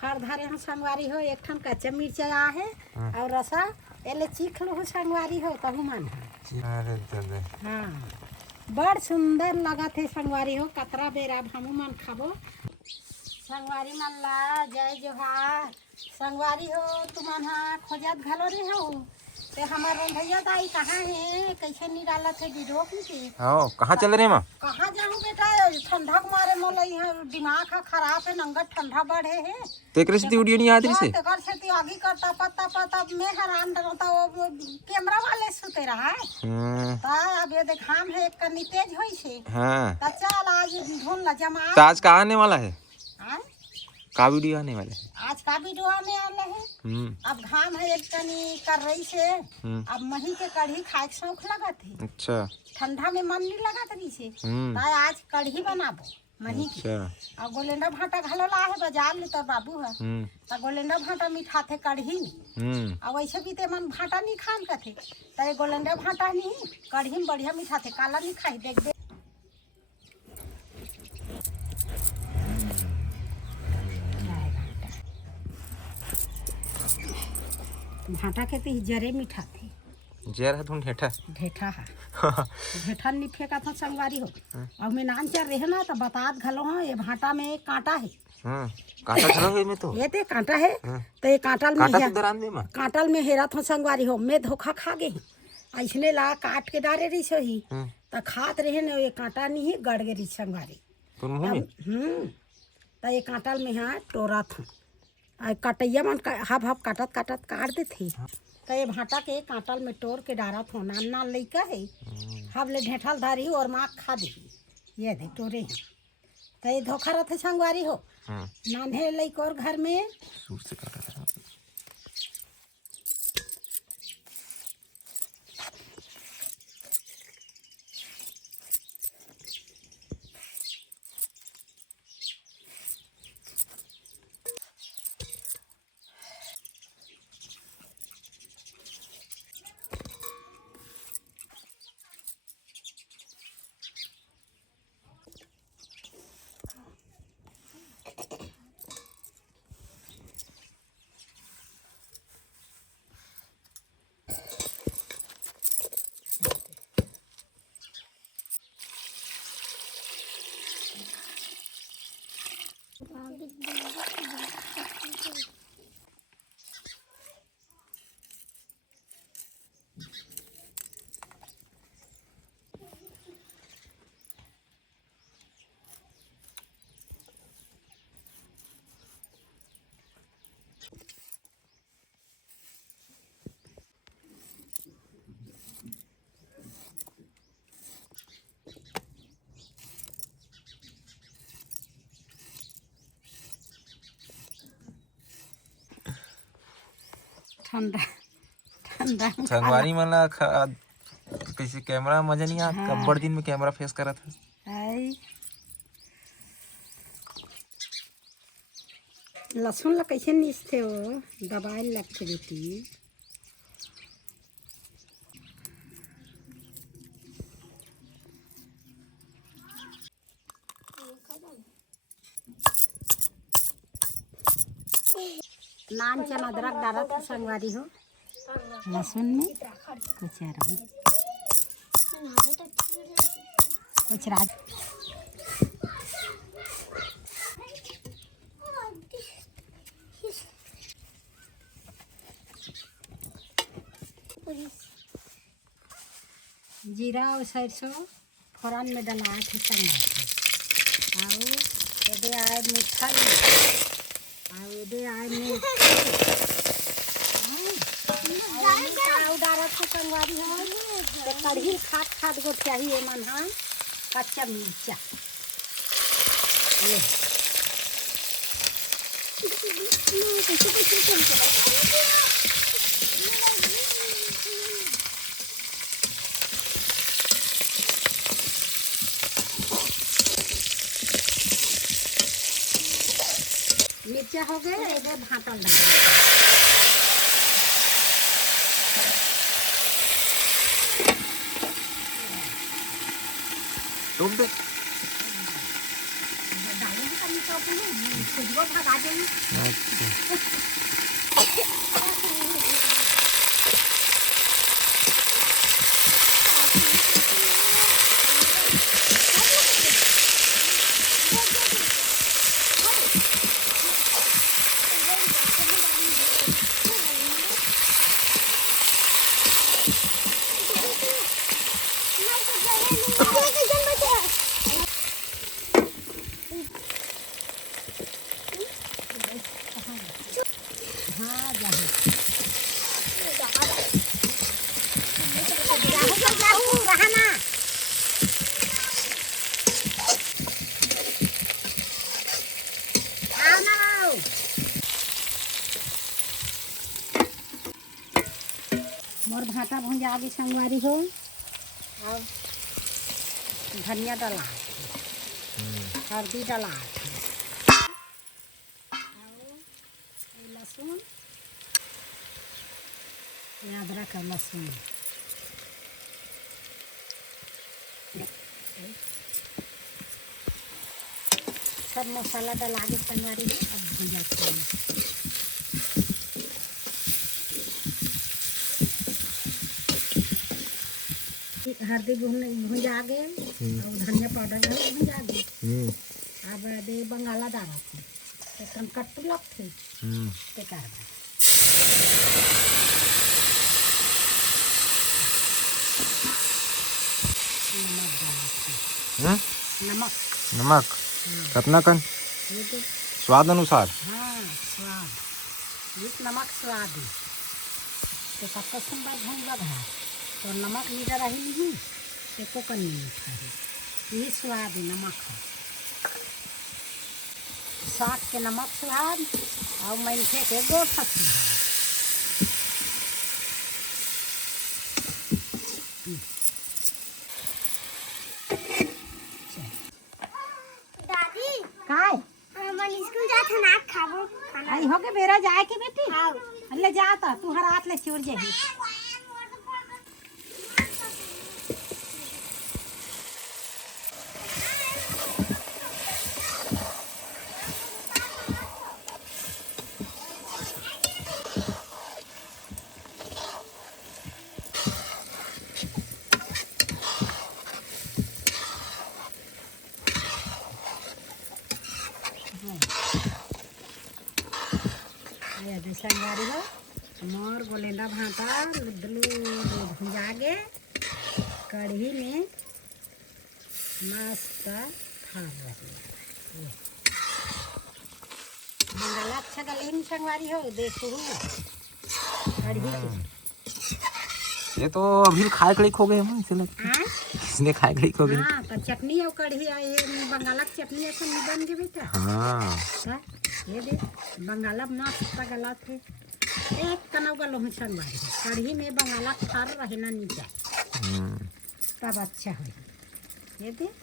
फर धरे हम संगवारी हो एक ठन कच्चा मिर्चा आ है और रसा एले चीख लो संगवारी हो कहू मन अरे दादा हाँ बड़ सुंदर लगा थे संगवारी हो कतरा बेरा हमू मन खाबो संगवारी मन ला जय जोहार संगवारी हो तुमन हा खोजत घलो रे हो ते हमार रंधैया दाई कहाँ है कैसे निकाला थे गिरोक में के आओ कहाँ चल रहे माँ कहाँ जाऊँ बेटा ठंडा के मारे मोला यहाँ दिमाग है खराब है नंगा ठंडा बढ़े है तो एक रस्ती वीडियो नहीं आती से कर से आगे करता पता पता मैं हैरान रहता वो कैमरा वाले सुते रहा है ता अब ये देख हम है एक कनी तेज होई से हाँ ता चल आज ढूंढ ला जमा तो आज कहाँ आने वाला है हाँ? का वीडियो आने वाला है आज का वीडियो आने वाला है अब घाम है एक कनी कर रही से अब मही के कढ़ी खाए के शौक लगा थे अच्छा ठंडा में मन नहीं लगा रही से ताई आज कढ़ी बनाबो मही की अच्छा और गोलेंडा भाटा घलो ला है बाजार ले तो बाबू है तो गोलेंडा भाटा मिठा थे कढ़ी में और वैसे भी ते मन भाटा नहीं खान का थे तो गोलेंडा भाटा नहीं कढ़ी में बढ़िया मिठा थे काला नहीं खाई देख दे भाटा के तो जरे मीठा थे जर है तुम ढेठा ढेठा है ढेठा नहीं फेंका था संगवारी हो और मैं नाम चल रहे ना तो बतात घलो हाँ ये भाटा में एक कांटा है कांटा चला है में तो ये ते कांटा है तो ये कांटल में कांटा तो दरान दे मां कांटल में हेरा था संगवारी हो मैं धोखा खा गई ऐसने ला काट के डारे रही सही तो खात रहे ना ये कांटा नहीं गड़ गई संगवारी तुम मुंह में तो ये कांटल में हाँ टोरा था कटैया मन हब हब काटत काटत काट दे थे तो ये भाटा के कांटल में टोर के डारा थो नान नान लइका है हब ले ढेठल धारी और माँ खा दी ये दे टोरे हैं तो ये धोखा रहते संगवारी हो नान्हे लइक और घर में सूर से काटा था ठंडा ठंडा संगवारी मन कैसे कैमरा मजा नहीं आता कब्बड़ दिन में कैमरा फेस करा था लहसुन ला कैसे नीचते हो दबाई लगते बेटी नान चना अदरक डाला था संगवारी हो लहसुन में कुछ कुछ राज जीरा और सरसों फोरन में डला थे संगवारी और ये आए मिठाई आए आए संगवारी है कढ़ी खाद खाद गो चाहिए मन हाँ कच्चा मिर्चा मिर्चा हो गए ये भाटा डाल डूब दे डालेंगे कमी तो अपनी खुशबू भगा देंगे। अच्छा हाँ जाओ रहना आओ ना आओ। मोर भाटा भुंजा आगे संगवारी हो। अब धनिया डाला, हल्दी डाला, लहसुन, अदरक और लहसुन, सब मसाला डाला के संगवारी है। अब भुंजा हल्दी भुंजा गए और धनिया पाउडर भुंजा गए। अब दे बंगाला डाला थे एकदम कट्टू लग थे ते कर नमक डाला थे। नमक नमक कितना कन ये तो स्वाद अनुसार। हाँ स्वाद इस नमक स्वाद है तो सबका सुंदर भून लगा तो नमक मीठा रही नहीं तो कोकन नहीं मीठा है। ये स्वाद है नमक है साग के नमक स्वाद और मैंठे के गोठा स्वाद। दादी काय मन स्कूल जात ना खाबो खाना आई हो के बेरा जाए के बेटी हाँ ले जाता तू हर हाथ ले चिड़ जाही। ये संगारी हो मोर गोलेंडा भाटा लुदलू भुंजा गे कढ़ी में मस्त खा रही बंगाला अच्छा गले नहीं संगवारी हो देखो कढ़ी ये तो अभी खाए के हो गए हम इसलिए हाँ इसने खाए के हो गए। हाँ तो चटनी और कढ़ी ये बंगाला की चटनी ऐसा नहीं बन गई बेटा। हाँ हाँ, ये देख बंगाला मस्त गला थे एक कनौ गलो हूँ संगवारी कढ़ी में बंगाला खार रहना नहीं चाहिए तब अच्छा हो। ये देख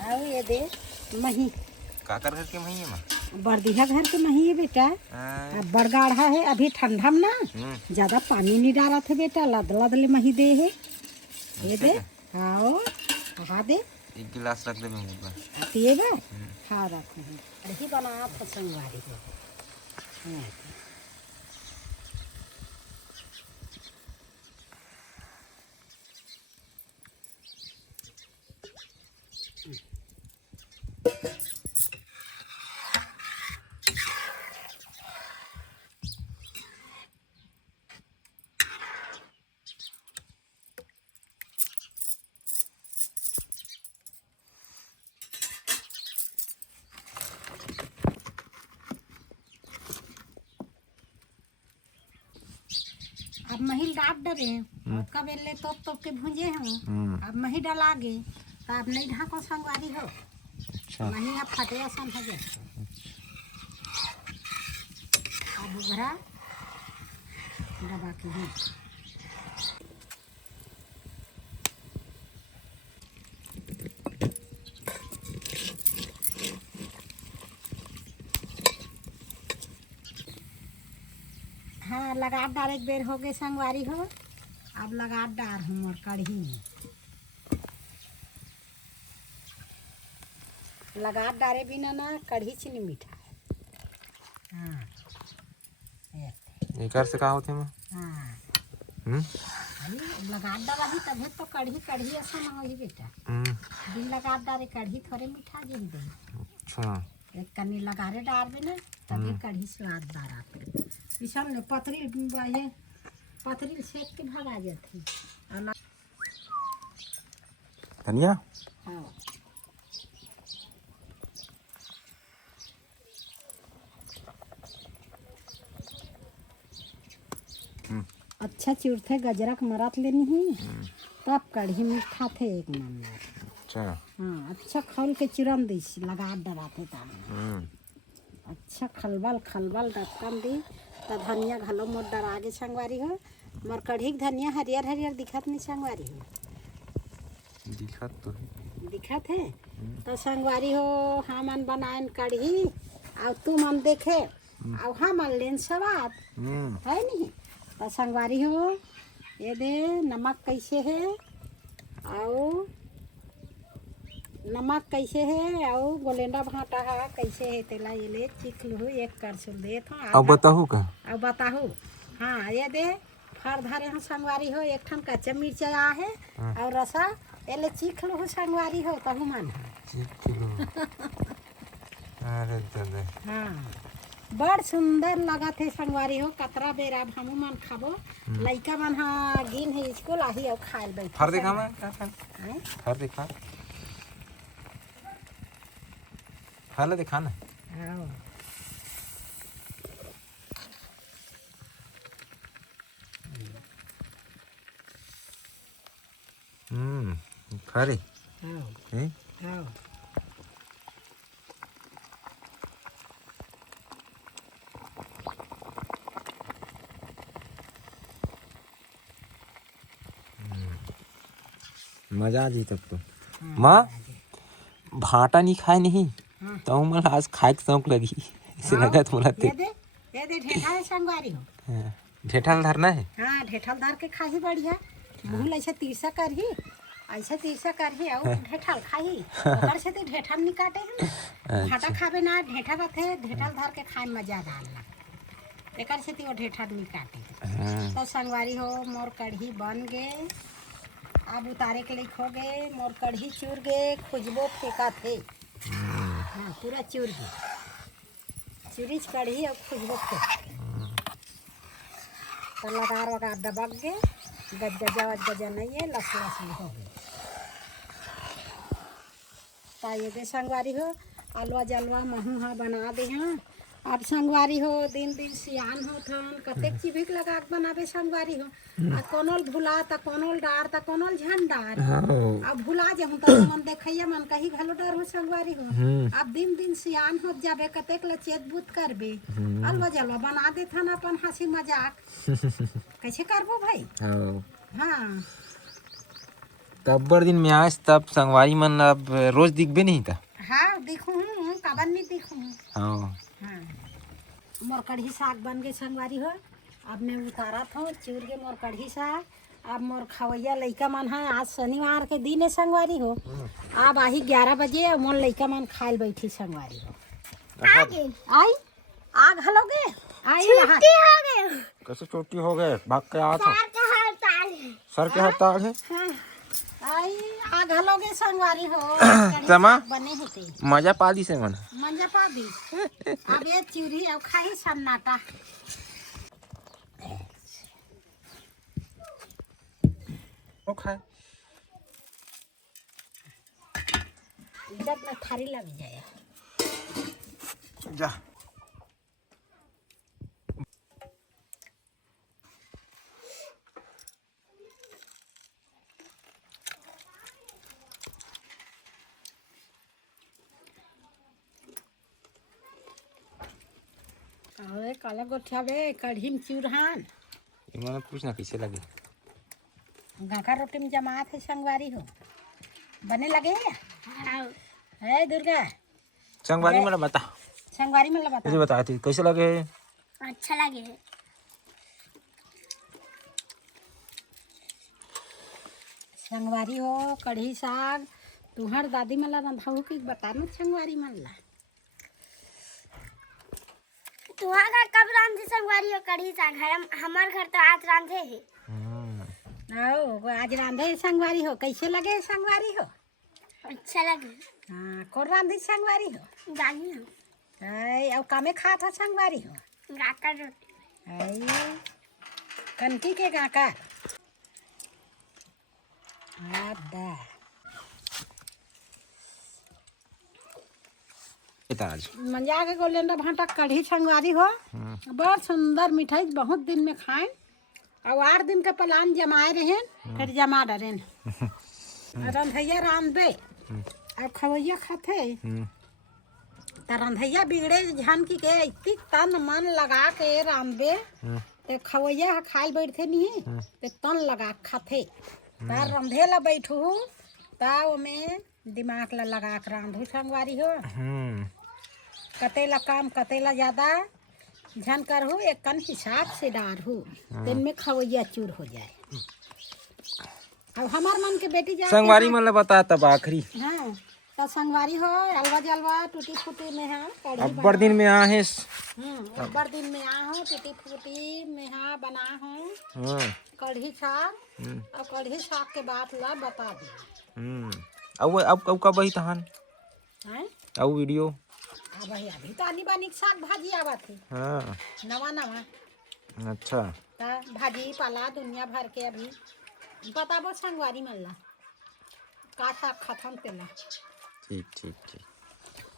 आओ ये देख मही काकर घर के महीने में बरदीहा घर के मही है बेटा। अब बड़गाढ़ा है अभी ठंडा में ना ज्यादा पानी नहीं डाला थे बेटा लद लद ले मही दे है। ये दे आओ खा दे एक गिलास रख दे मेरे पास पिएगा हाँ रखो यही बना संगवारी को। हाँ। अब मही डाब डरे कब ले तोप के भूंजे हम अब मही डला गे तो अब नहीं ढाको संगवारी हो। अच्छा मही अब फटे आसान हो जाए अब उभरा दबा के ही हाँ लगात डार एक बेर हो गए संगवारी हो। अब लगात डार हूँ और कढ़ी में लगात डारे बिना ना कढ़ी चीनी मीठा है। हाँ एकर से का होथे में? हाँ हम्म लगात डार अभी तभी तो कढ़ी कढ़ी ऐसा ना हो ही बेटा। बिन लगात डारे कढ़ी थोड़े मीठा जिन दे। अच्छा एक कनी लगारे डार भी ना तभी कढ़ी स्वाददार आते। इसन ने पतरी सेक के भगा जाती। धनिया हाँ अच्छा चिरथे गजरक मरात लेनी है तब कढ़ी मीठा थे एक नंबर। अच्छा हाँ अच्छा खल के चिरम दी लगा डराते था। अच्छा खलबल खलबल डटकन दी तो धनिया घलो मोर डर आगे संगवारी हो। मोर कढ़ी धनिया हरियर हरियर दिखत नहीं संगवारी हो। दिखत है तो संगवारी हो हमन बनाए कढ़ी और तू मन देखे और हमन लेन स्वाद है नहीं। तो संगवारी हो ये दे नमक कैसे है और नमक कैसे है और गोलेंडा भाटा है कैसे है तेला ये ले चीख लो एक करछुल दे तो अब बताहू का अब बताहू। हाँ ये दे फर धरे हो संगवारी हो एक ठन कच्चा मिर्चा है और रसा ये ले चीख लो संगवारी हो तहु मन अरे दादा हाँ बड़ सुंदर लगा थे संगवारी हो। कतरा बेर अब हमू मन खाबो लइका मन हा गिन है स्कूल आही और खाए बैठ। फर दिखा मैं फर दिखा फल दिखा ना। हाँ फरे हाँ हैं हाँ मजा आ जी तब तो। माँ भाटा नहीं खाए नहीं तो मैं आज खाए के शौक लगी इसे लगा तो बोला ये दे ढेठा है संगवारी हो। ढेठल धरना है। हाँ ढेठल धर के खाही बढ़िया भूल ऐसे तीरसा करही ऐसे तीरसा करही और ढेठल खाही ओकर से तो ढेठल नहीं काटे है। भाटा खाबे ना ढेठा रहते ढेठल धर के खाए मजा डालना एकर से तो ढेठल नहीं काटे। तो संगवारी हो मोर कढ़ी बन गए अब उतारे के लिए खो गए। मोर कढ़ी चूर गए खुशबू फेंका थे। हाँ पूरा चूर गए चूरीच कढ़ी और खुशबू फेंक तो लगार वगार दबक गए गजा नहीं है लस हो गए। तो ये दे संगवारी हो अलवा जलवा महू हाँ बना दे। हाँ अब संगवारी हो दिन दिन सियान हो थन कतेक चिबिक लगा के बनाबे संगवारी हो। आ कोनोल भुला त कोनोल डार त कोनोल झंडार अब भुला जहूं त मन देखैया मन कहीं घलो डर हो संगवारी हो। अब दिन दिन सियान हो जाबे कतेक ले चेत बुत करबे अलवा जलवा बना दे थन अपन हंसी मजाक कैसे करबो भाई। हाँ तब बड़ दिन में आज तब संगवारी मन अब रोज दिखबे नहीं था। हाँ दिखूँ काबन नहीं दिखूँ। हाँ हाँ मोर कढ़ी साग बन गए संगवारी हो। अब मैं उतारा था चूर के मोर कढ़ी साग। अब मोर खवैया लइका मन है आज शनिवार के दिन है संगवारी हो। अब आही 11 बजे और मोर लइका मन खाए बैठी संगवारी हो। आई आग हलोगे आई कैसे चोटी हो गए भाग के आ था सर के हड़ताल है। आई आग हलोगे संगवारी हो तमा बने होते मजा पा दी से मन मंजा पा दी। अब ये चूरी और खाई सन्नाटा वो खाए जब ना थारी लग जाए जा अरे काला गोठिया बे कढ़ी में चूरहान मैंने पूछना कैसे लगे। गाका रोटी में जमात है संगवारी हो बने लगे है दुर्गा संगवारी मतलब बता संगवारी में मुझे बता बताती कैसे लगे। अच्छा लगे संगवारी हो कढ़ी साग तुहर दादी मन ला रंधाऊ की बता न संगवारी मन ला। तुहार घर कब रांधे संगवारी हो कढ़ी साग? हमार घर तो आज रांधे है। आज रांधे संगवारी हो, कैसे लगे संगवारी हो? अच्छा लगे। हाँ, कौन रांधी संगवारी हो? जानी हो। और कामे खा था संगवारी हो? गाकर रोटी। कनकी के गाकर आदा ताज मंजा के गोलेंडा भाटा कढ़ी संगवारी हो। बड़ सुंदर मिठाई, बहुत दिन में खाए और 8 दिन का प्लान जमाए रहे फिर जमा डरे रंधैया रांधबे और खवैया खाते तो रंधैया बिगड़े झन की के इतनी तन मन लगा के रांधबे तो खवैया खाए बैठते नहीं तो तन लगा खाते तो रंधे ला बैठू तो में दिमाग ला लगा के रांधू संगवारी हो। कतेला काम कतेला ज्यादा झन करहू एक कन हिसाब से डारहू दिन में खवैया चूर हो जाए। अब हमार मन के बेटी जा संगवारी मन ला बता तब आखिरी। हाँ तो संगवारी हो अलवा जलवा टूटी फूटी में है अब्बर दिन में आहे। अब्बर दिन में आ हूँ टूटी फूटी में हाँ बना हूँ कढ़ी साग और कढ़ी साग के बात ला बता दी। अब कब वही तहन हैं अब वीडियो अब अभी तो आनी बानी साग भाजी आवा थी हाँ नवा नवा। अच्छा ता भाजी पाला दुनिया भर के अभी बताबो संगवारी मन ला का साग खत्म तेला। ठीक ठीक ठीक।